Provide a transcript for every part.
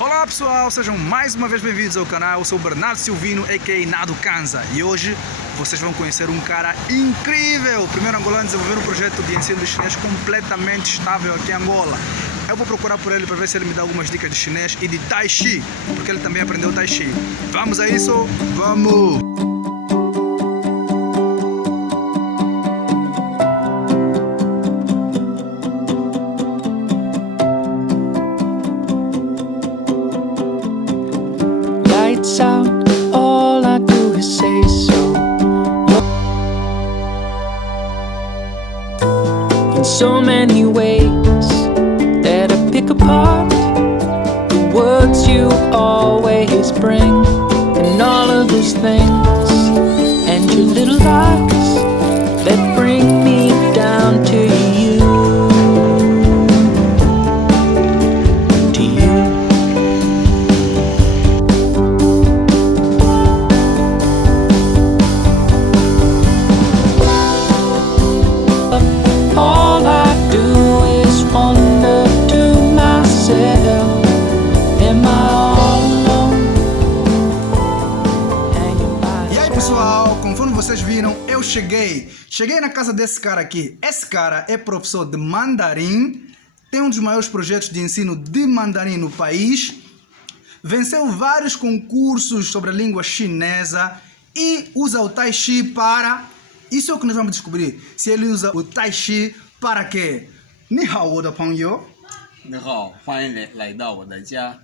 Olá pessoal, sejam mais uma vez bem-vindos ao canal. Eu sou o Bernardo Silvino, a.k.a. Nado Kanza, e hoje vocês vão conhecer um cara incrível, o primeiro angolano a desenvolver um projeto de ensino de chinês completamente estável aqui em Angola. Eu vou procurar por ele para ver se ele me dá algumas dicas de chinês e de Tai Chi, porque ele também aprendeu Tai Chi. Vamos a isso? Vamos! Lights out, all I do is say so. In so many ways that I pick apart the words you always bring, and all of those things, and your little lies that bring me down to you. To you. All I do is wonder to myself, am I all alone? Hanging by E aí pessoal, conforme vocês viram, eu cheguei na casa desse cara aqui. Esse cara é professor de mandarim, tem um dos maiores projetos de ensino de mandarim no país, venceu vários concursos sobre a língua chinesa e usa o Tai Chi para... Isso é o que nós vamos descobrir. Se ele usa o Tai Chi para quê? Ni hao, 我的朋友。你好，欢迎来到我的家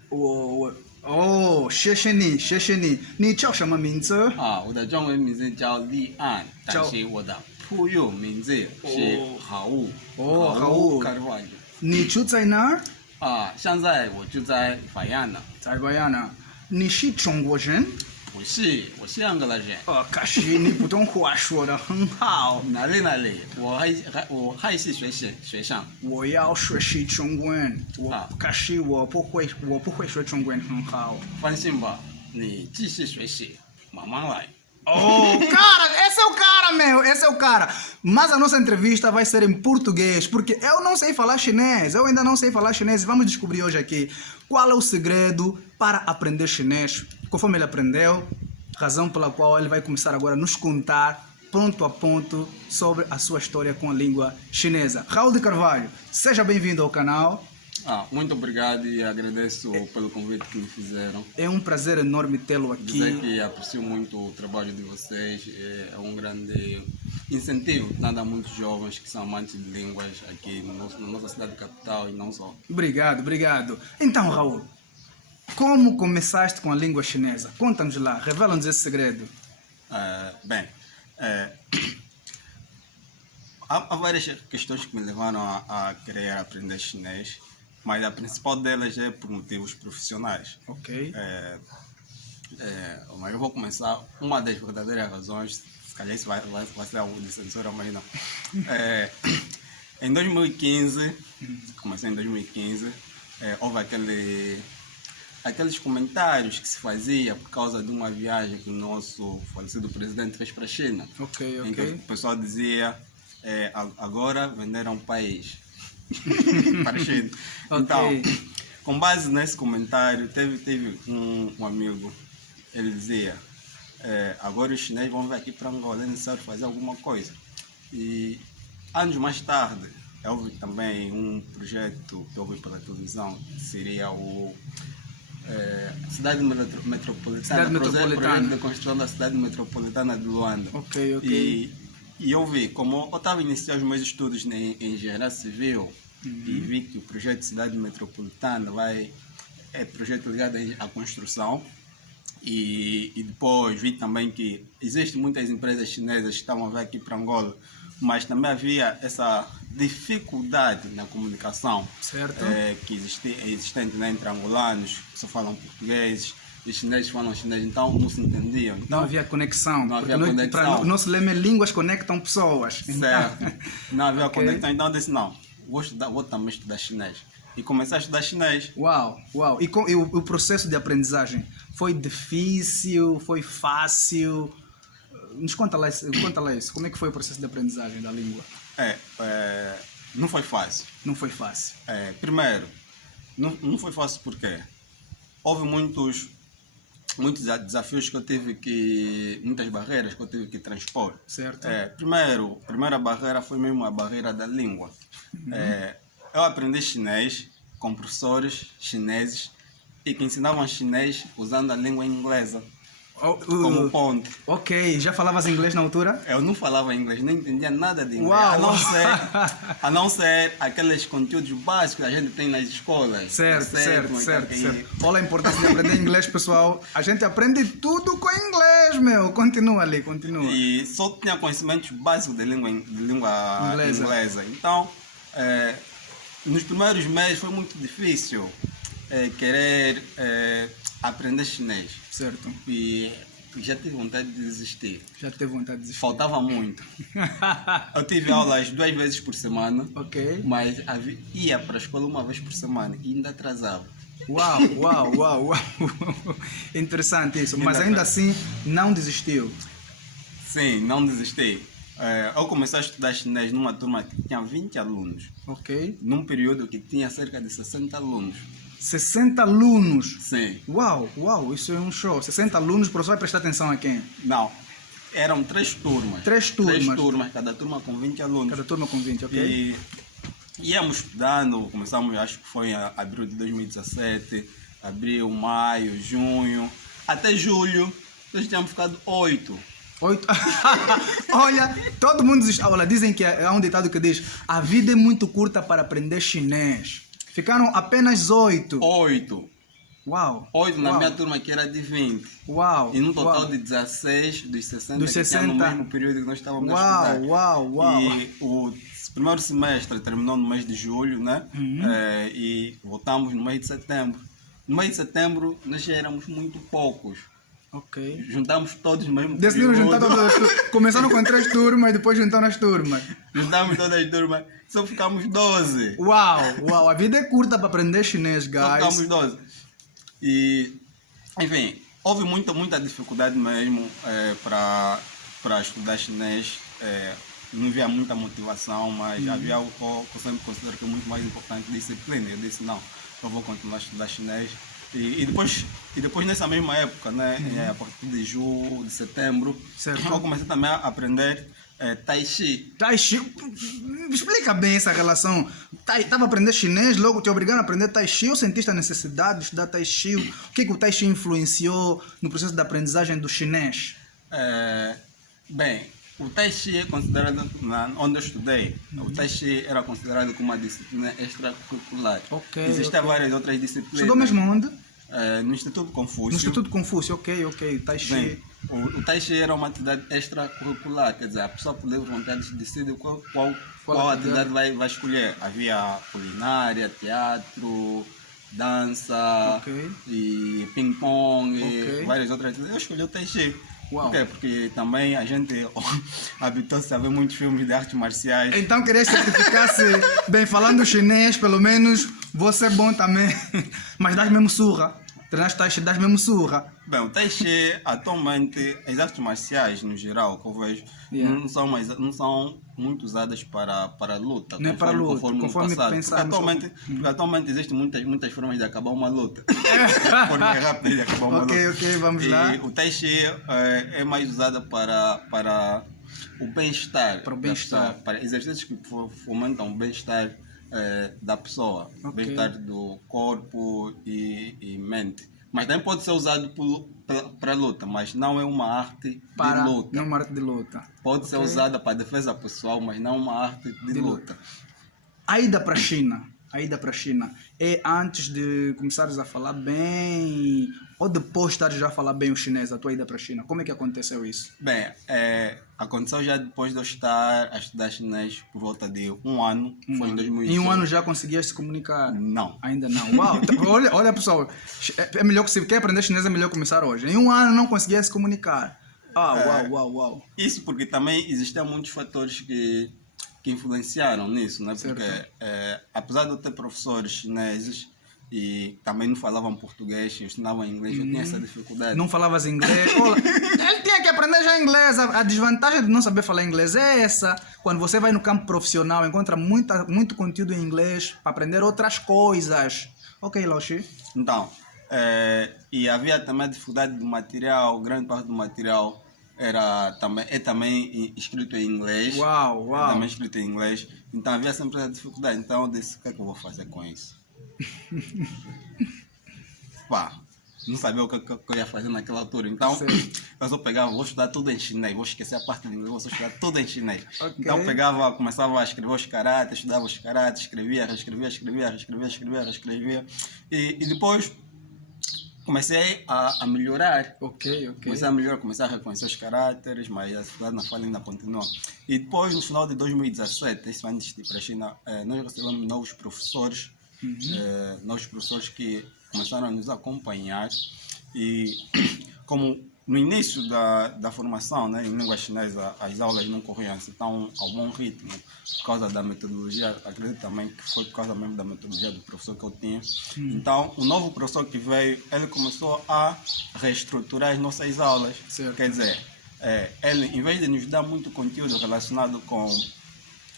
谢谢你，谢谢你。你叫什么名字？啊！我的中文名字叫立案，但叫是我的普语名字是好物。好物开话语你住在哪儿？啊！现在我就在法院呢。在巴亚呢。你是中国人？不是，我是安哥拉人。可是你普通话说得很好。哪里？我还是学生。我要学习中文，啊可是我不会说中文很好。放心吧，你继续学习，慢慢来。Cara, esse é o cara, meu, esse é o cara. Mas a nossa entrevista vai ser em português, porque eu não sei falar chinês, eu ainda não sei falar chinês. Vamos descobrir hoje aqui qual é o segredo para aprender chinês, conforme ele aprendeu, razão pela qual ele vai começar agora a nos contar, ponto a ponto, sobre a sua história com a língua chinesa. Raul de Carvalho, seja bem-vindo ao canal. Muito obrigado e agradeço pelo convite que me fizeram. É um prazer enorme tê-lo aqui. Dizer que aprecio muito o trabalho de vocês, é um grande incentivo dado a muitos jovens que são amantes de línguas aqui na nossa cidade capital e não só. Obrigado, obrigado. Então, Raul, como começaste com a língua chinesa? Conta-nos lá, revela-nos esse segredo. Há várias questões que me levaram a querer aprender chinês, mas a principal delas é por motivos profissionais. Ok. Mas eu vou começar, uma das verdadeiras razões, se calhar isso vai ser algo de censura, mas não. Em 2015, comecei em 2015, houve aqueles comentários que se fazia por causa de uma viagem que o nosso falecido presidente fez para a China. Ok. Em que o pessoal dizia, agora venderam o país para a China. Então, com base nesse comentário, teve um amigo, ele dizia, agora os chineses vão vir aqui para Angola, é necessário fazer alguma coisa. E anos mais tarde, houve também um projeto que eu vi pela televisão, que seria o Cidade Metropolitana, projeto de construção da Cidade Metropolitana de Luanda. Ok. E eu vi, como eu estava iniciando os meus estudos em engenharia civil, e vi que o projeto de Cidade Metropolitana é projeto ligado à construção, e depois vi também que existem muitas empresas chinesas que estavam a vir aqui para Angola, mas também havia essa dificuldade na comunicação, Certo. que existente, né, entre angolanos que só falam português, e chineses falam chinês, então não se entendiam. Então, Não havia conexão. Não havia porque conexão. Para o nosso lema, línguas conectam pessoas. certo, não havia Ok. conexão, então eu disse, não, vou também estudar chinês. E comecei a estudar chinês. Uau. E o processo de aprendizagem? Foi difícil? Foi fácil? Nos conta lá isso. Como é que foi o processo de aprendizagem da língua? Não foi fácil. Não foi fácil. Primeiro, não foi fácil porque houve muitos desafios que eu tive que... Muitas barreiras que eu tive que transpor. Certo. A primeira barreira foi mesmo a barreira da língua. Eu aprendi chinês com professores chineses e que ensinavam chinês usando a língua inglesa como ponte. Ok, já falavas inglês na altura? Eu não falava inglês, não entendia nada de inglês. Uau. A não ser aqueles conteúdos básicos que a gente tem nas escolas. Certo. Olha a importância de aprender inglês, pessoal. A gente aprende tudo com inglês, meu. Continua ali, continua. E só tinha conhecimentos básicos de língua inglesa. Então, nos primeiros meses foi muito difícil querer aprender chinês. Certo. E já tive vontade de desistir. Faltava muito. Eu tive aulas 2 vezes por semana. Ok. Mas ia para a escola 1 vez por semana e ainda atrasava. Uau. Interessante isso. Mas ainda assim, não desistiu. Sim, não desisti. Eu comecei a estudar chinês numa turma que tinha 20 alunos. Ok. Num período que tinha cerca de 60 alunos. 60 alunos? Sim. Uau, isso é um show. 60 alunos, o professor vai prestar atenção a quem? Não. Eram 3 turmas. 3 turmas. Cada turma com 20 alunos. Cada turma com 20, ok. E íamos estudando, começamos, acho que foi em abril de 2017, abril, maio, junho, até julho, nós tínhamos ficado 8. Olha, todo mundo desistiu. Olha, dizem que há um ditado que diz: a vida é muito curta para aprender chinês. Ficaram apenas 8. 8. Uau. 8 na minha turma que era de 20. Uau. E num total de 16 dos 60 que tinha no mesmo período que nós estávamos a estudar. Uau. E o primeiro semestre terminou no mês de julho, né? E voltamos no mês de setembro. No mês de setembro nós já éramos muito poucos. Ok. Juntamos todos no mesmo Decidiram período. juntar todas as turmas. Começaram com 3 turmas e depois juntaram as turmas. Juntamos todas as turmas. Só ficamos 12. Uau. A vida é curta para aprender chinês, guys. Só ficamos 12. E, enfim, houve muita dificuldade mesmo para estudar chinês. Não havia muita motivação, mas havia algo que eu sempre considero que é muito mais importante, disciplina. Eu disse, não, eu vou continuar a estudar chinês. E depois nessa mesma época, né, a partir de julho, de setembro, certo. Eu comecei também a aprender Tai Chi. Tai Chi? Explica bem essa relação. Estava a aprender chinês, logo te obrigaram a aprender Tai Chi, ou sentiste a necessidade de estudar Tai Chi? O que o Tai Chi influenciou no processo de aprendizagem do chinês? Bem, o Tai Chi é considerado, onde eu estudei, o Tai Chi era considerado como uma disciplina extracurricular. Existem várias outras disciplinas. Estudou mesmo onde? No Instituto Confúcio. No Instituto Confúcio, ok. Tai Chi. Bem, o Tai Chi era uma atividade extracurricular, quer dizer, a pessoa por livre vontade decide qual atividade vai escolher. Havia culinária, teatro, dança, e ping-pong, e várias outras atividades. Eu escolhi o Tai Chi. Por quê? Porque também a gente habitou-se a ver muitos filmes de artes marciais. Então queria certificar-se, bem, falando chinês, pelo menos, você é bom também. Mas dás mesmo surra. Treinaste Tai Chi, dás mesmo surra. Bem, o Tai Chi, atualmente, as artes marciais, no geral, que eu vejo, não são muito usadas para luta. Não é para luta, conforme pensamos. Porque atualmente existem muitas formas de acabar uma luta. Formas rápidas de acabar uma luta. Ok, vamos lá. O Tai Chi é mais usada para o bem-estar. Para o bem-estar. Para exercícios que fomentam o bem-estar da pessoa. Bem-estar do corpo e mente. Mas também pode ser usado para luta, mas não é uma arte de luta. Não é uma arte de luta. Pode ser usada para defesa pessoal, mas não uma arte de luta. A ida para a China é antes de começares a falar bem ou depois de estares já a falar bem o chinês, a tua ida para a China? Como é que aconteceu isso? Bem, aconteceu já depois de eu estar a estudar chinês por volta de 1 ano, foi em 2018. Em 1 ano já conseguias se comunicar? Não. Ainda não. Uau, olha pessoal, é melhor que se quer aprender chinês é melhor começar hoje. Em 1 ano não conseguias se comunicar. Uau. Isso porque também existiam muitos fatores que influenciaram nisso, né? Porque apesar de eu ter professores chineses e também não falavam português, eu ensinava inglês, eu tinha essa dificuldade. Não falavas inglês? Ele tinha que aprender já inglês. A desvantagem de não saber falar inglês é essa. Quando você vai no campo profissional, encontra muito conteúdo em inglês para aprender outras coisas. Ok, Loshi? Então, E havia também dificuldade do material, grande parte do material é também escrito em inglês. Uau, É uau. também escrito em inglês. Então havia sempre essa dificuldade. Então eu disse, o que é que eu vou fazer com isso? Pá, não sabia o que eu ia fazer naquela altura. Então eu só pegava, vou estudar tudo em chinês, vou esquecer a parte de inglês, vou só estudar tudo em chinês. Ok. Então começava a escrever os caracteres, estudava os caracteres, escrevia. E depois comecei a melhorar. Ok. Comecei a melhorar, comecei a reconhecer os caracteres, mas a dificuldade na fala ainda continua. E depois, no final de 2017, isso antes de ir para a China, nós recebemos novos professores que começaram a nos acompanhar. E como no início da formação, né, em língua chinesa, as aulas não corriam assim tão ao bom ritmo, por causa da metodologia, acredito também que foi por causa mesmo da metodologia do professor que eu tinha. Então, o novo professor que veio, ele começou a reestruturar as nossas aulas. Certo. Quer dizer, ele, em vez de nos dar muito conteúdo relacionado com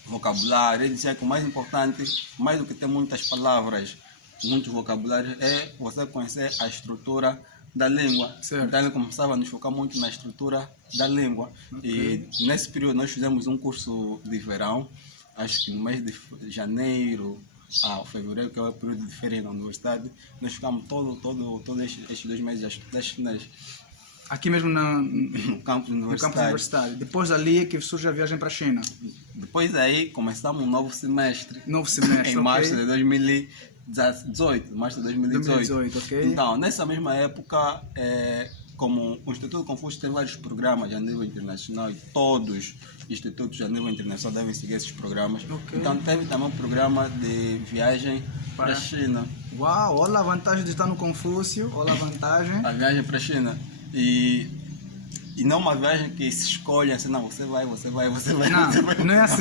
vocabulário, ele dizia que o mais importante, mais do que ter muitas palavras, muitos vocabulários, é você conhecer a estrutura da língua. Certo. Então ele começava a nos focar muito na estrutura da língua. E nesse período nós fizemos um curso de verão, acho que no mês de janeiro a fevereiro, que é o período de férias na universidade, nós ficamos todos estes 2 meses a estudar chinês Aqui mesmo no campus no campus universitário. Depois dali é que surge a viagem para a China. Depois aí começamos um novo semestre. Novo semestre, Em março de 2018. Março de 2018. 2018, ok. Então, nessa mesma época, como o Instituto Confúcio tem vários programas a nível internacional e todos os institutos a nível internacional devem seguir esses programas. Ok. Então, teve também um programa de viagem para a China. Uau, olha a vantagem de estar no Confúcio, olha a vantagem. A viagem para a China. E não uma viagem que se escolhe assim, não, você vai. Não é assim.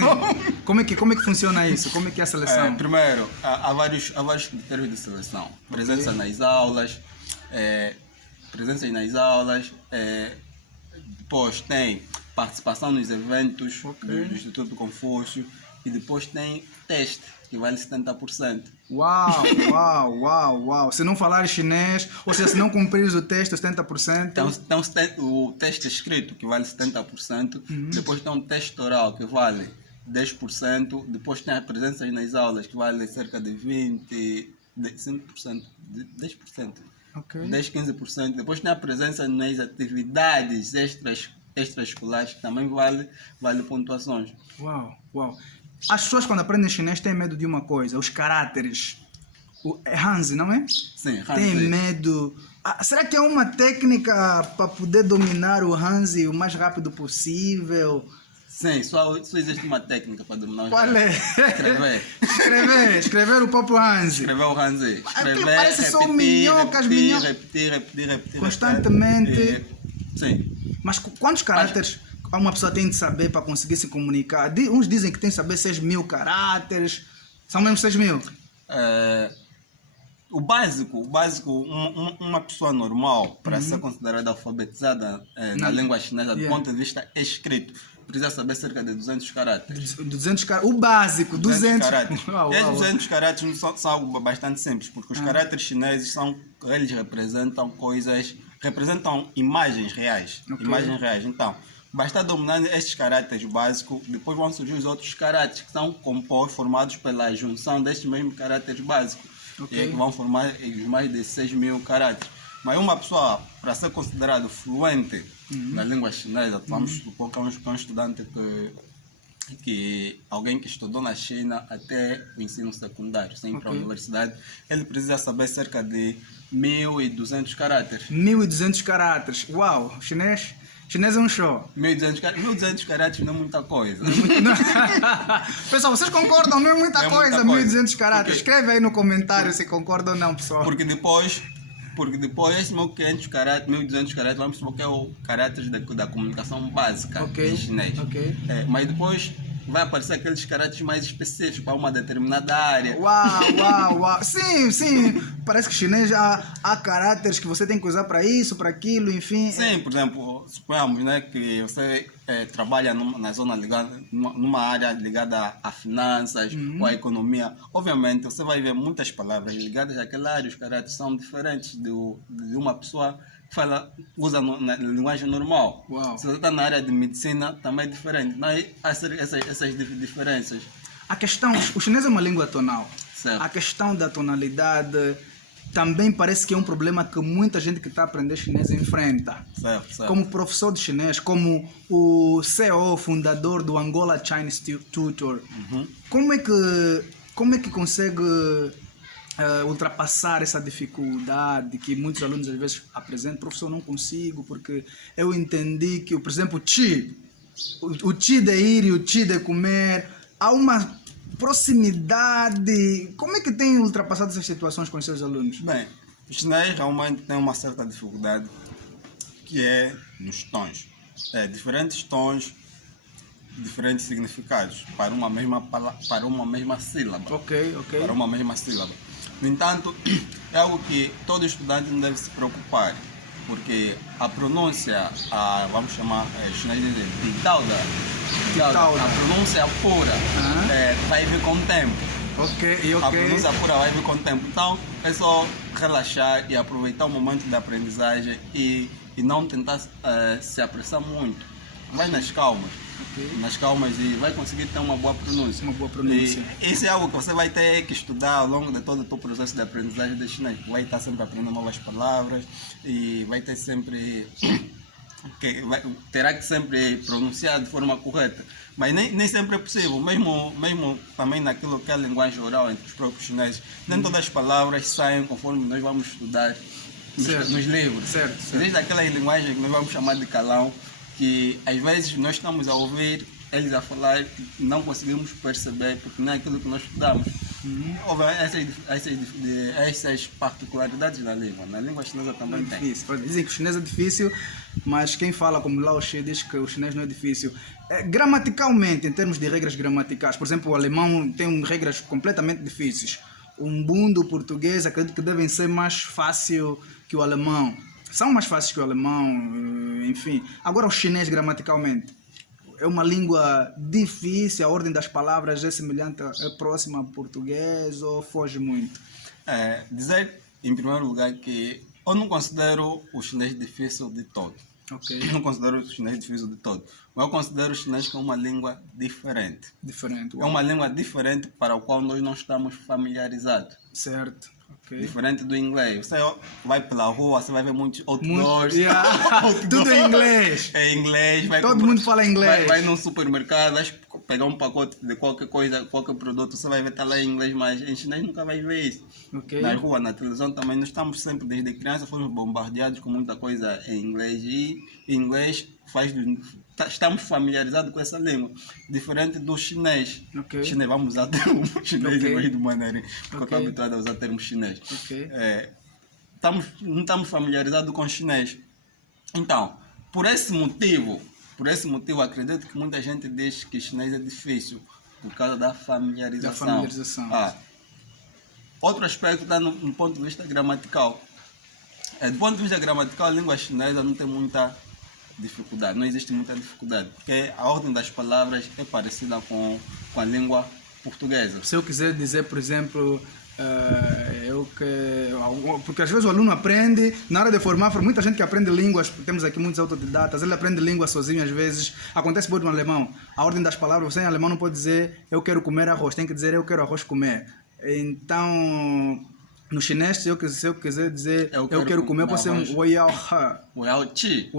Como é que funciona isso? Como é que é a seleção? Primeiro, há vários critérios de seleção. Presença nas aulas, depois tem participação nos eventos do Instituto Confúcio e depois tem teste, que vale 70%. Uau. Se não falar chinês, ou seja, se não cumprires o teste, 70%. Então, o teste escrito, que vale 70%. Depois tem um teste oral, que vale 10%. Depois tem a presença nas aulas, que vale cerca de 5%, 10%. Ok. 10, 15%. Depois tem a presença nas atividades extraescolares, que também vale pontuações. Uau. As pessoas quando aprendem chinês têm medo de uma coisa, os caracteres. O Hanzi, não é? Sim, Hanzi. Tem medo. Será que é uma técnica para poder dominar o Hanzi o mais rápido possível? Sim, só existe uma técnica para dominar o Qual é? Escrever o próprio Hanzi. Escrever o Hanzi. Parece só minhocas. Repetir. Constantemente. Sim. Mas quantos caracteres uma pessoa tem de saber para conseguir se comunicar? Uns dizem que tem de saber 6.000 caracteres. São mesmo 6.000? O básico, uma pessoa normal, para ser considerada alfabetizada na língua chinesa, do ponto de vista escrito, precisa saber cerca de 200 caracteres. 200 caracteres. O básico, 200 caracteres. E esses 200 caracteres são algo bastante simples, porque os caracteres chineses eles representam imagens reais. Ok. Imagens reais. Então, basta dominar estes caracteres básicos, depois vão surgir os outros caracteres que são formados pela junção destes mesmos caracteres básicos. Ok. E é que vão formar os mais de 6.000 caracteres. Mas uma pessoa, para ser considerado fluente na língua chinesa, vamos supor que é um estudante alguém que estudou na China até o ensino secundário, sem ir para a universidade, ele precisa saber cerca de 1.200 caracteres. 1.200 caracteres. Uau, chinês é um show. 1.200 caracteres não é muita coisa. Pessoal, vocês concordam? Não é muita coisa, 1.200 caracteres. Porque... Escreve aí no comentário se concordam ou não, pessoal. Porque depois esse 1.500 caracteres, 1.200 caracteres, vamos supor que é o caráter da comunicação básica em chinês. Ok. Mas depois vai aparecer aqueles caracteres mais específicos para uma determinada área. Uau. Sim. Parece que chinês há caracteres que você tem que usar para isso, para aquilo, enfim. Sim, por exemplo, suponhamos, né, que você trabalha na zona ligada, numa área ligada a finanças ou a economia, obviamente você vai ver muitas palavras ligadas àquela área, os caracteres são diferentes de uma pessoa que usa na linguagem normal. Uau. Se você está na área de medicina, também é diferente. Não é essas diferenças. A questão, o chinês é uma língua tonal. Certo. A questão da tonalidade também parece que é um problema que muita gente que está a aprender chinês enfrenta. Certo. Como professor de chinês, como o CEO, fundador do Angola Chinese Tutor, como é que consegue ultrapassar essa dificuldade que muitos alunos às vezes apresentam? Professor, não consigo, porque eu entendi que, por exemplo, o chi de ir e o chi de comer, há uma proximidade. Como é que tem ultrapassado essas situações com os seus alunos? Bem, o chinês realmente tem uma certa dificuldade, que é nos tons. Diferentes tons, diferentes significados para uma mesma sílaba. Ok. Para uma mesma sílaba. No entanto, é algo que todo estudante não deve se preocupar, porque a pronúncia, vamos chamar chinês de Tintauda, a pronúncia pura vai vir com o tempo. Ok. A pronúncia pura vai vir com o tempo. Então, é só relaxar e aproveitar o momento da aprendizagem e não tentar se apressar muito. Vai nas calmas. Nas calmas e vai conseguir ter uma boa pronúncia. E isso é algo que você vai ter que estudar ao longo de todo o teu processo de aprendizagem de chinês. Vai estar sempre aprendendo novas palavras e vai ter sempre terá que sempre pronunciar de forma correta. Mas nem sempre é possível, mesmo também naquilo que é a linguagem oral entre os próprios chineses. Nem todas as palavras saem conforme nós vamos estudar nos livros. Certo. Existe aquela linguagem que nós vamos chamar de calão, que às vezes nós estamos a ouvir eles a falar e não conseguimos perceber, porque não é aquilo que nós estudamos. Houve essas particularidades da língua. Na língua chinesa também tem. Dizem que o chinês é difícil, mas quem fala como Lao Xi diz que o chinês não é difícil. Gramaticalmente, em termos de regras gramaticais, por exemplo, o alemão tem regras completamente difíceis. O umbundo, o português, acredito que devem ser mais fácil que o alemão. São mais fáceis que o alemão, enfim. Agora o chinês gramaticalmente é uma língua difícil, a ordem das palavras é semelhante, é próxima ao português ou foge muito? Dizer, em primeiro lugar, que eu não considero o chinês difícil de todo. Ok. Eu não considero o chinês difícil de todo. Mas eu considero o chinês como uma língua diferente. Uau. É uma língua diferente para a qual nós não estamos familiarizados. Certo. Okay. Diferente do inglês. Você vai pela rua, você vai ver muitos outdoors. Tudo em inglês. É inglês. Todo mundo fala inglês. Vai num supermercado, vai pegar um pacote de qualquer coisa, qualquer produto, você vai ver, tá lá em inglês, mas em chinês nunca vai ver isso. Okay. Na rua, na televisão também, nós estamos sempre, desde criança, fomos bombardeados com muita coisa em inglês. E inglês estamos familiarizados com essa língua. Diferente do chinês. Okay. Chinês, vamos usar termo chinês em vez do mandarim, porque eu estou habituado a usar termo chinês. Okay. Não estamos familiarizados com o chinês. Então, por esse motivo, acredito que muita gente diz que chinês é difícil, por causa da familiarização. Outro aspecto está no ponto de vista gramatical. Do ponto de vista gramatical, a língua chinesa não tem muita dificuldade, não existe muita dificuldade, porque a ordem das palavras é parecida com a língua portuguesa. Se eu quiser dizer, por exemplo, porque às vezes o aluno aprende, na hora de formar, muita gente que aprende línguas, temos aqui muitos autodidatas, ele aprende língua sozinho às vezes, acontece muito no alemão, a ordem das palavras, você em alemão não pode dizer eu quero comer arroz, tem que dizer eu quero arroz comer. Então, no chinês, se eu quiser dizer eu quero comer, eu posso dizer wo yao chi,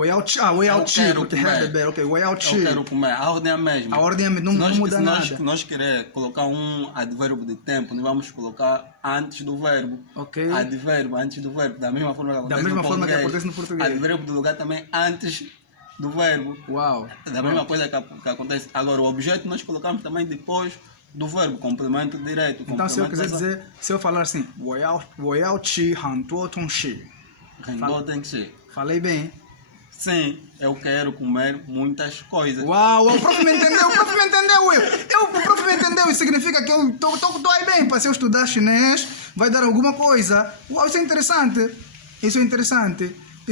porque é beber, ok, wo yao chi. Eu quero comer, a ordem é a mesma. A ordem é a mesma, não muda nada. Se nós querer colocar um advérbio de tempo, nós vamos colocar antes do verbo. Ok. Advérbio antes do verbo, da mesma forma que acontece no português. Advérbio do lugar também antes do verbo. Uau. Da mesma coisa que acontece. Agora, o objeto nós colocamos também depois do verbo, complemento direto. Então, se eu quiser dizer, se eu falar assim, wo yao chi han duo tong shi. Falei bem? Sim, eu quero comer muitas coisas. Uau, o prof me entendeu, O prof me entendeu, isso significa que eu estou aí bem, para se eu estudar chinês, vai dar alguma coisa. Uau, isso é interessante. E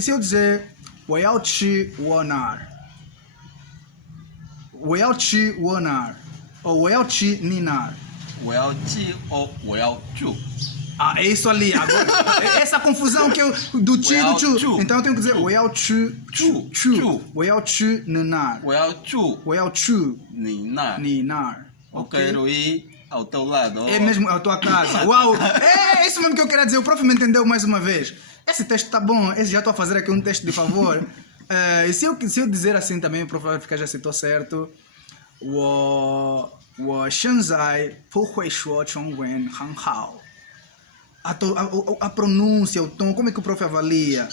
se eu dizer, wo yao chi wo nar? 我要去我哪儿 ou 我要去你哪儿 我要去ou 我要住 Ah, é isso ali. Agora, essa confusão que eu do chi do chu. chu. Então eu tenho que dizer 我要去 chu. 我要去你那儿我要住我要去你那你那儿 eu quero ir ao teu lado É mesmo a tua casa. Uau! É isso mesmo que eu queria dizer. O prof me entendeu mais uma vez. Esse texto tá bom. Esse já estou a fazer aqui um texto de favor. E se eu dizer assim também, o prof vai ficar já citou certo. 我现在不会说中文很好 a pronúncia, o tom, como é que o prof avalia?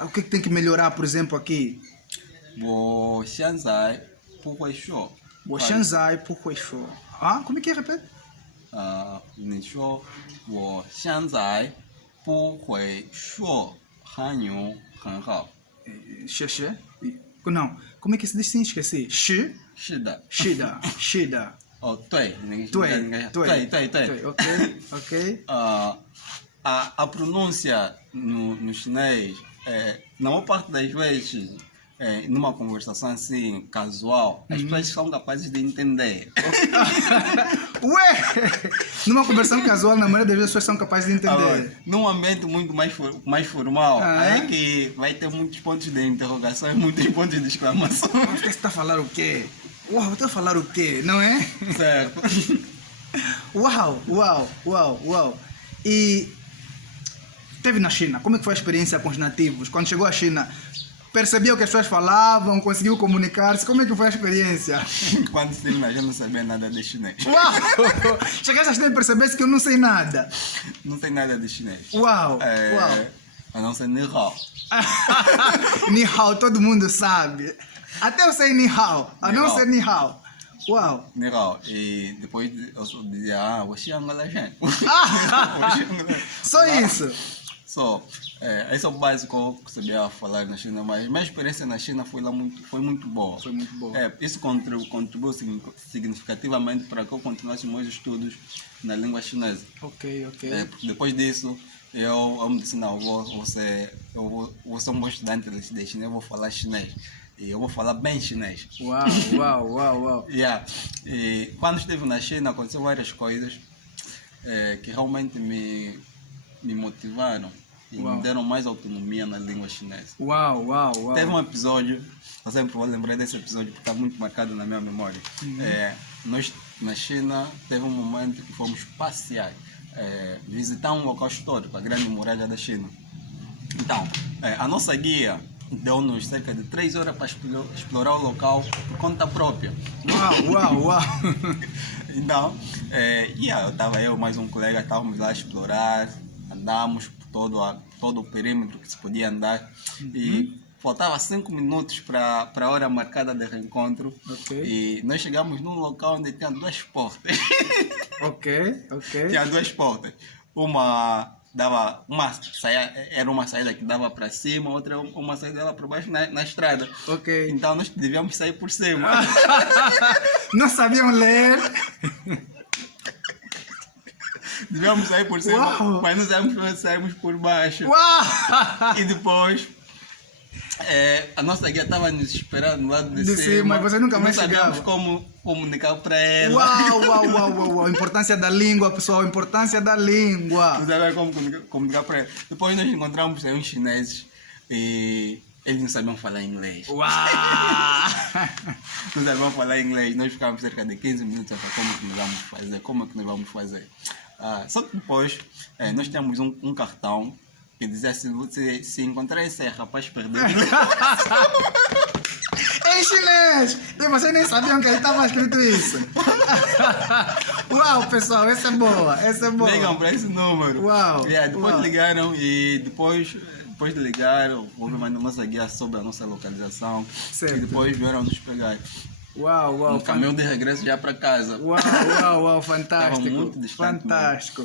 O que tem que melhorar, por exemplo, aqui? 我现在不会说我现在不会说 Ah, como é que é? Repete? 你说我现在不会说汉语很好 Xexé? Não, como é que se diz sim? Esqueci. Xi? 是的 Shida. Shida. 哦对对对 ok. A pronúncia no chinês, na maior parte das vezes, numa conversação assim, casual, as pessoas são capazes de entender. Ué! Numa conversação casual, na maioria das vezes as pessoas são capazes de entender. Num ambiente muito mais formal, Ah, é que vai ter muitos pontos de interrogação e muitos pontos de exclamação. Você está a falar o quê? Uau, está a falar o quê? Não é? Certo. Uau. E teve na China, como é que foi a experiência com os nativos? Quando chegou à China, percebeu o que as pessoas falavam, conseguiu comunicar-se? Como é que foi a experiência? Quando estive na gente não sabia nada de chinês. Uau! Chegaste à China e percebeste que eu não sei nada. Não tem nada de chinês. Uau! A não ser ni hao. Ni hao, todo mundo sabe. Até eu sei ni hao, a Ni não hao. ser ni hao. Uau! Ni hao. E depois eu só dizia,我是安哥来人. Só isso. Esse é o básico que eu sabia falar na China, mas minha experiência na China foi muito boa. Foi muito boa. Isso contribuiu significativamente para que eu continuasse meus estudos na língua chinesa. Ok. Porque depois disso, eu me disse, não, eu vou ser um bom estudante de chinês, eu vou falar chinês. E eu vou falar bem chinês. Uau. E quando estive na China, aconteceu várias coisas que realmente me motivaram e me deram mais autonomia na língua chinesa. Uau. Teve um episódio, eu sempre vou lembrar desse episódio porque está muito marcado na minha memória. Nós, na China, teve um momento que fomos passear, visitar um local histórico, a Grande Muralha da China. Então, a nossa guia deu-nos cerca de 3 horas para explorar o local por conta própria. Uau. Então, eu mais um colega, estávamos lá a explorar, andamos por todo o perímetro que se podia andar e faltava 5 minutos para a hora marcada de reencontro. E nós chegamos num local onde tinha 2 portas. Ok. Tinha 2 portas. Era uma saída que dava para cima, outra uma saída dava para baixo na estrada. Ok. Então nós devíamos sair por cima. Não sabiam ler. Devíamos sair por cima, Uau. mas não saímos por baixo. Uau! E depois a nossa guia estava nos esperando no lado de cima. Mas você nunca mais não sabíamos chegava. como comunicar para ela. Uau. Importância da língua, pessoal. Importância da língua. Não sabia como comunicar para ela. Depois nós encontramos uns chineses e eles não sabiam falar inglês. Uau! Não sabiam falar inglês. Nós ficávamos cerca de 15 minutos a falar como é que nós vamos fazer. Só que depois nós tínhamos um cartão que dizia assim, se encontrar esse rapaz perdido. Em chinês! E vocês nem sabiam que aí estava escrito isso. Uau, pessoal, essa é boa. Ligam para esse número. Uau. Depois ligaram e depois de ligar, houve uma nossa guia sobre a nossa localização. Certo. E depois vieram nos pegar. Uau. No caminho de regresso já para casa. Uau, fantástico. Estava muito distante. Fantástico.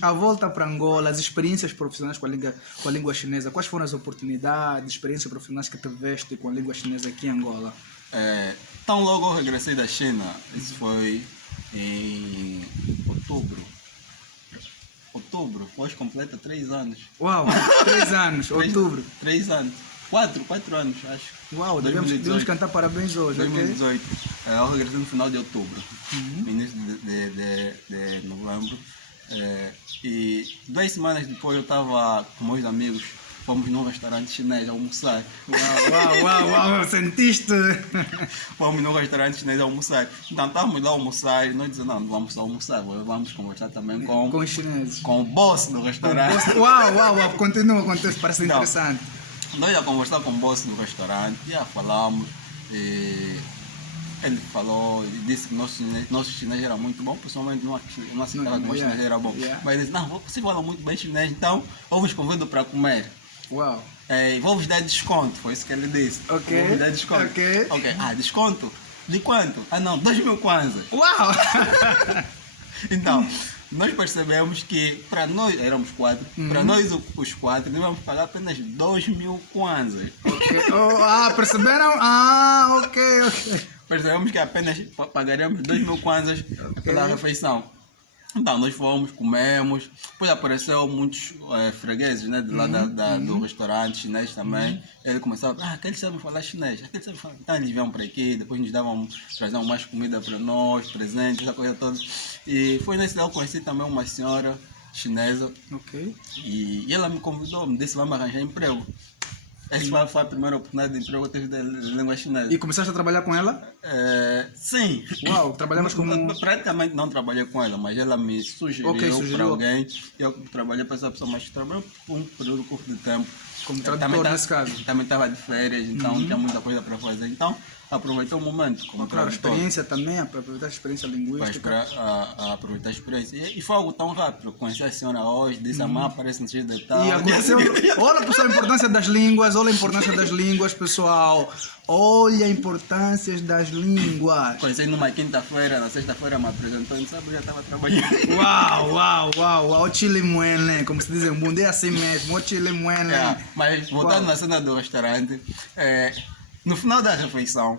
A volta para Angola, as experiências profissionais com a língua chinesa, quais foram as oportunidades, experiências profissionais que tiveste com a língua chinesa aqui em Angola? Tão logo eu regressei da China, isso foi em outubro, hoje completa 3 anos. Uau, 3 anos, outubro. 3 anos. 4 anos, acho. Uau, devemos cantar parabéns hoje, 2018. Eu regressei no final de outubro, início de novembro. E 2 semanas depois eu estava com meus amigos, fomos num restaurante chinês almoçar. Uau, sentiste? Fomos num restaurante chinês almoçar. Então estávamos lá a almoçar e nós dizemos, não vamos só almoçar, vamos conversar também com os chineses. Com o boss do restaurante. Uau, continua, parece interessante. Nós ia conversar com o boss do restaurante, já falamos, e ele falou, disse que nosso chinês era muito bom, pessoalmente não aceitava que o chinês era bom. Mas ele disse, não, você fala muito bem chinês, então eu vos convido para comer. Uau. Vou vos dar desconto, foi isso que ele disse. Ok. Vou vos dar desconto. Ok. Desconto? De quanto? Não, 2.000 kwanzas. Uau! Então, nós percebemos que para nós, éramos 4, para nós os 4, nós vamos pagar apenas 2.000 kwanzas. Okay. Perceberam? Ok. Percebemos que apenas pagaremos 2.000 kwanzas pela refeição. Então, nós fomos, comemos, depois apareceu muitos fregueses, né, de lá do restaurante chinês também. Ele começava, aqueles sabem falar chinês, aqueles sabem falar. Então eles vieram para aqui, depois nos traziam mais comida para nós, presentes, essa coisa toda. E foi nesse dia que eu conheci também uma senhora chinesa. Ok. E ela me convidou, me disse, vamos arranjar emprego. Essa foi a primeira oportunidade de emprego que eu tive de língua chinesa. E começaste a trabalhar com ela? Sim. Uau, trabalhamos como... Praticamente não trabalhei com ela, mas ela me sugeriu para alguém. Eu trabalhei para essa pessoa, mas trabalhei por um período curto de tempo. Como tradutor nesse caso? Também estava de férias, então tinha muita coisa para fazer. Então, aproveitei o momento. Como claro, experiência também, aproveitar a experiência linguística. Para aproveitar a experiência. E foi algo tão rápido. Conheci a senhora hoje, disse a mãe, aparece no dia de tal. E aconteceu. Olha, pessoal, a importância das línguas, pessoal. Olha a importância das línguas. Conheci numa quinta-feira, na sexta-feira me apresentou, e sábado já estava trabalhando. Uau, Chile muene, como se diz em mundo, é assim mesmo, o Chile muene. Mas voltando na cena do restaurante, no final da refeição,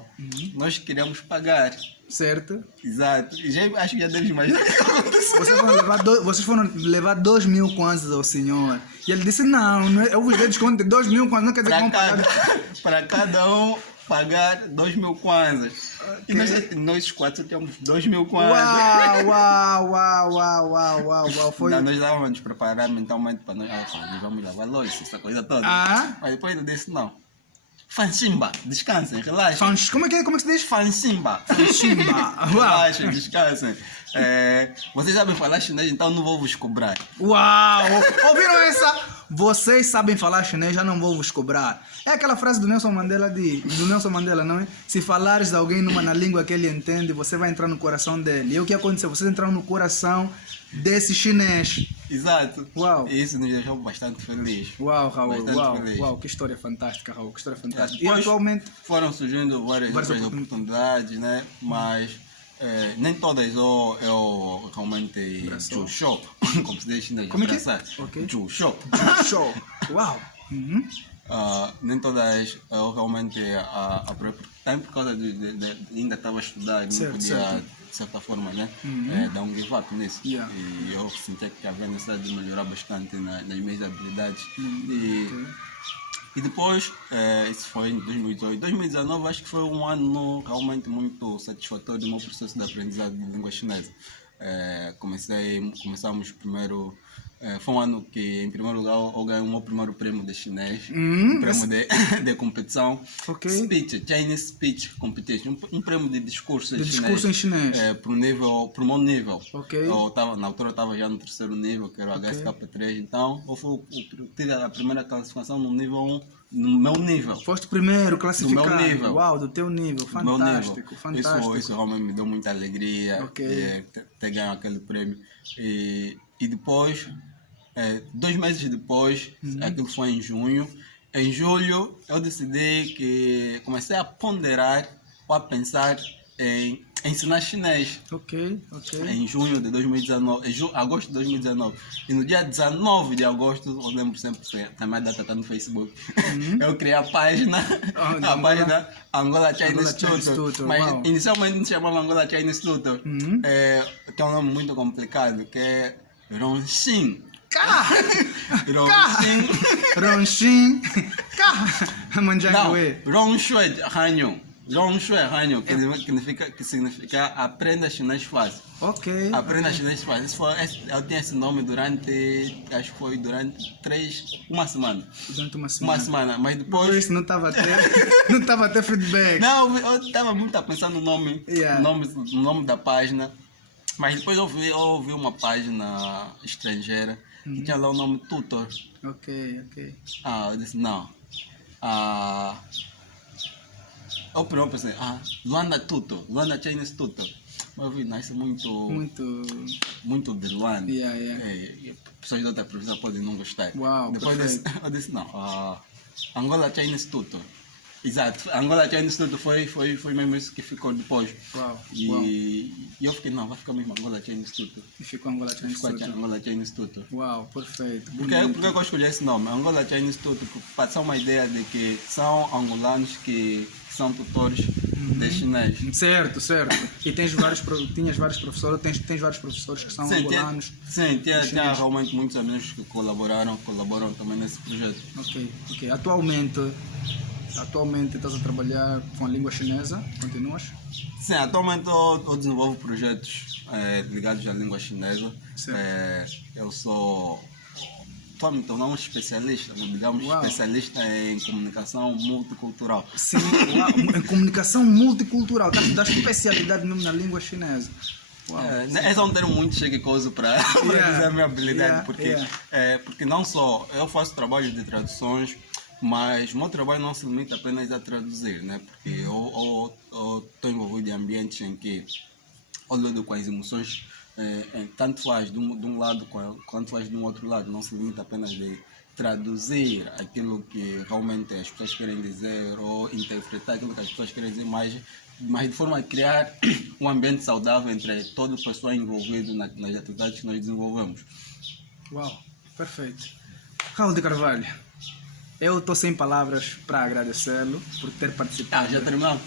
nós queríamos pagar. Certo. Exato. E acho que já deves imaginar o que aconteceu. Vocês foram levar 2.000 kwanzas ao senhor. E ele disse, não eu vos dei desconto de 2.000 kwanzas, não quer dizer que vão pagar. Para cada um pagar 2.000 kwanzas. Okay. E nós 4 temos 2.000 kwanzas. Uau. Foi... Então, nós estávamos nos preparar mentalmente para nós vamos lavar louça, essa coisa toda. Mas depois ele disse, não. Fanchimba, descansem, relaxem. Como é que se diz? Fanchimba. Relaxem, descansem. Vocês sabem falar chinês, então não vou vos cobrar. Uau! Ouviram essa? Vocês sabem falar chinês, já não vou vos cobrar. É aquela frase do Nelson Mandela, não é? Se falares de alguém na língua que ele entende, você vai entrar no coração dele. E o que aconteceu? Vocês entraram no coração desse chinês. Exato. Uau. E isso nos deixou bastante feliz. Uau, Raul. Uau, que história fantástica, Raul. Que história fantástica. E atualmente foram surgindo várias oportunidades, né? Mas nem todas eu realmente chuchou, como se diz em chinês. Como é que é? Chuchou. Uau. Nem todas eu realmente também por causa de ainda estava a estudar, não podia de certa forma, né? Dar um give up nisso. E eu senti que havia necessidade de melhorar bastante nas minhas habilidades. E depois, isso foi em 2018. 2019 acho que foi um ano realmente muito satisfatório no meu processo de aprendizagem de língua chinesa. Começamos primeiro. Foi um ano que, em primeiro lugar, eu ganhei o meu primeiro prêmio de chinês, um prêmio de competição, Chinese Speech Competition, um prêmio de discurso em chinês. Para o meu nível. Na altura eu estava já no 3º nível, que era o HSK3, então eu tive a primeira classificação no nível 1, no meu nível. Foste primeiro classificado. Do meu nível. Uau, do teu nível, fantástico. Isso realmente me deu muita alegria, ter ganho aquele prêmio. E depois, 2 meses depois, aquilo foi em junho. Em julho, eu decidi que comecei a ponderar ou a pensar em ensinar chinês. Em junho de 2019, agosto de 2019. E no dia 19 de agosto, eu lembro sempre que a minha data está no Facebook, eu criei a página Angola Chinese Tutor. Mas inicialmente não se chamava Angola Chinese Tutor, que é um nome muito complicado, que é Rongxin. Rongxin. cá! Manjangue. Rong Shui Hanyu. Rong Shui Hanyu, que significa aprenda chinês fácil. Ok. Aprenda chinês fácil. Eu tinha esse nome durante, acho que foi durante uma semana. Durante uma Uma semana, mas Por depois... isso não estava a ter feedback. Não, eu estava muito a pensar no nome, Yeah. no nome da página, mas depois eu vi uma página estrangeira que tinha lá o nome Tutor. Ok. Eu disse, não. Eu primeiro pensei, Luanda Tutor, Luanda Chinese Tutor. Mas eu vi, não, isso é muito de Luanda. Yeah. E pessoas de outra província podem não gostar. Uau, Depois eu disse, não, Angola Chinese Tutor. Exato, Angola Chinese Tutor foi mesmo isso que ficou depois. Uau. E eu fiquei, não, vai ficar mesmo Angola Chinese Tutor. E ficou Angola Chinese Ficou Tutor. Angola Chinese Tutor. Uau, perfeito. Por que eu escolhi esse nome? Angola Chinese Tutor, para passar uma ideia de que são angolanos que são tutores de chinês. Certo. E tinhas vários professores, tens vários professores que são angolanos. Tinha realmente muitos amigos que colaboram também nesse projeto. Ok. Atualmente estás a trabalhar com a língua chinesa? Continuas? Sim, atualmente eu desenvolvo projetos ligados à língua chinesa. Eu sou... Estou a me tornar um especialista, digamos, especialista em comunicação multicultural. Sim, em comunicação multicultural. Estás especialidade mesmo na língua chinesa. Esse é um termo muito chiquecoso para dizer a minha habilidade, porque não só eu faço trabalho de traduções, mas o meu trabalho não se limita apenas a traduzir, né? Porque eu estou envolvido em ambientes em que eu lido com as emoções, tanto faz de um lado quanto faz de um outro lado. Não se limita apenas de traduzir aquilo que realmente as pessoas querem dizer ou interpretar aquilo que as pessoas querem dizer, mas de forma a criar um ambiente saudável entre todo o pessoal envolvido nas atividades que nós desenvolvemos. Uau, perfeito. Raul de Carvalho, eu estou sem palavras para agradecê-lo por ter participado. Já terminamos.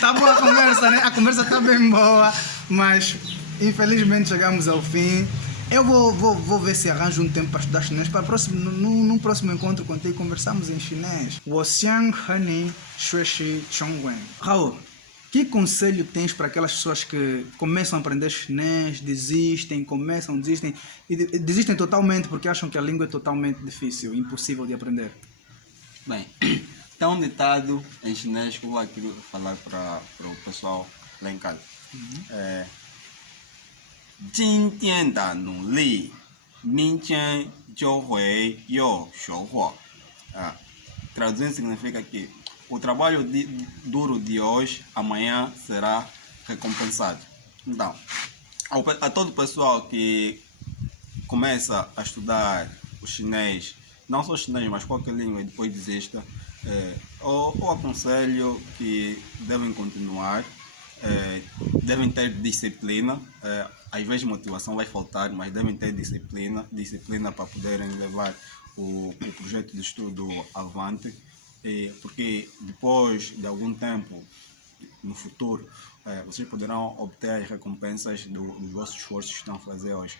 Tá boa a conversa, né? A conversa está bem boa, mas infelizmente chegamos ao fim. Eu vou ver se arranjo um tempo para estudar chinês. Para num próximo encontro contigo conversamos em chinês. Raul, que conselho tens para aquelas pessoas que começam a aprender chinês, desistem e desistem totalmente porque acham que a língua é totalmente difícil, impossível de aprender? Bem, tem um ditado em chinês que eu vou aqui falar para o pessoal lá em casa. 今天的努力，明天就会有收获。Traduzindo significa que o trabalho duro de hoje, amanhã será recompensado. Então, a todo pessoal que começa a estudar o chinês, não só chinês, mas qualquer língua e depois desista, eu aconselho que devem continuar, devem ter disciplina. Às vezes motivação vai faltar, mas devem ter disciplina para poderem levar o projeto de estudo avante, porque depois de algum tempo, no futuro, vocês poderão obter as recompensas dos vossos esforços que estão a fazer hoje.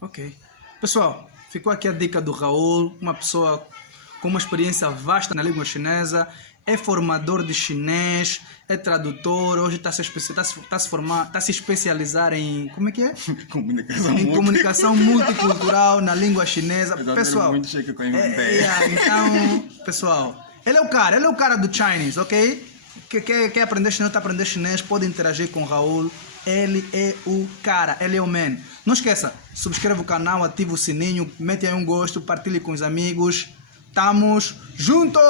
Ok. Pessoal, ficou aqui a dica do Raul, uma pessoa com uma experiência vasta na língua chinesa, é formador de chinês, é tradutor, hoje está a se especializar em, como é que é? Comunicação multicultural na língua chinesa. Pessoal, muito chique que eu inventei. Então, pessoal, ele é o cara do Chinese, ok? Quer aprender chinês, está aprender chinês, pode interagir com o Raul. Ele é o cara, ele é o man. Não esqueça, subscreva o canal, ative o sininho, mete aí um gosto, partilhe com os amigos. Estamos juntos!